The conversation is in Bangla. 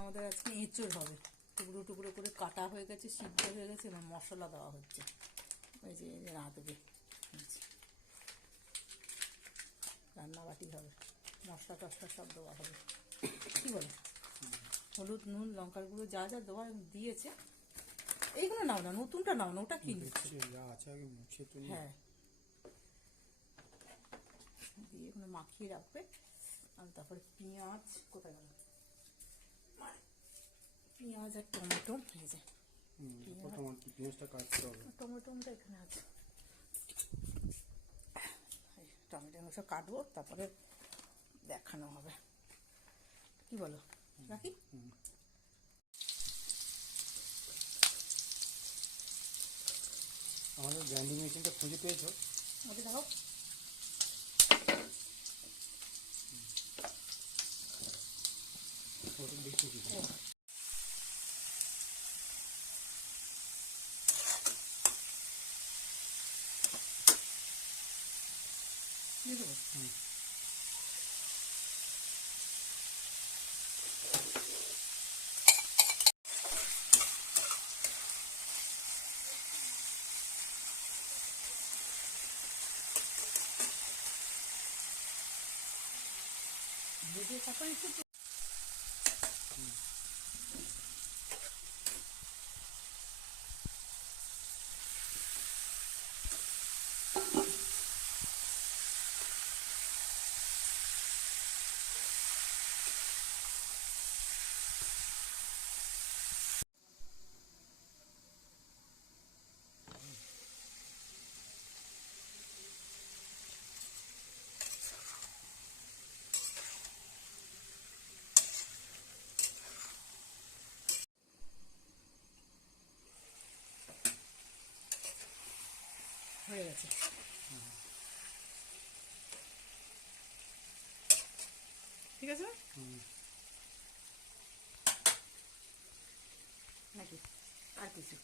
আমাদের আজকে এঁচোড় হবে। টুকরো টুকরো করে কাটা হয়ে গেছে, সিদ্ধ হয়ে গেছে, এবার মশলা দেওয়া হচ্ছে। ওই যে রাঁধবে, রান্নাবাটি হবে, মশলা টশলা সব দেওয়া হবে। কী বলে, হলুদ নুন লঙ্কার গুঁড়ো যা যা দেওয়া দিয়েছে। এইগুলো নাও না, নতুনটা নাও না, ওটা কি নিচ্ছে? হ্যাঁ, দিয়ে এগুলো মাখিয়ে রাখবে। আর তারপরে পেঁয়াজ কোথায় গেল, পেঁয়াজ আর টমেটো, এই যে পেঁয়াজটা কাটতে হবে, টমেটোটা এখানে আছে, টমেটো সব কাটবো, তারপরে দেখানো হবে। কি বলো, রাখি? আমাদের গ্রাইন্ডিং মেশিনটা খুঁজে পেয়েছো? ওকে দেখো, ওটা দেখতে কি দিয়ে দেবো। দিয়ে তারপরে একটু হয়ে গেছে। ঠিক আছে নাকি আর কিছু?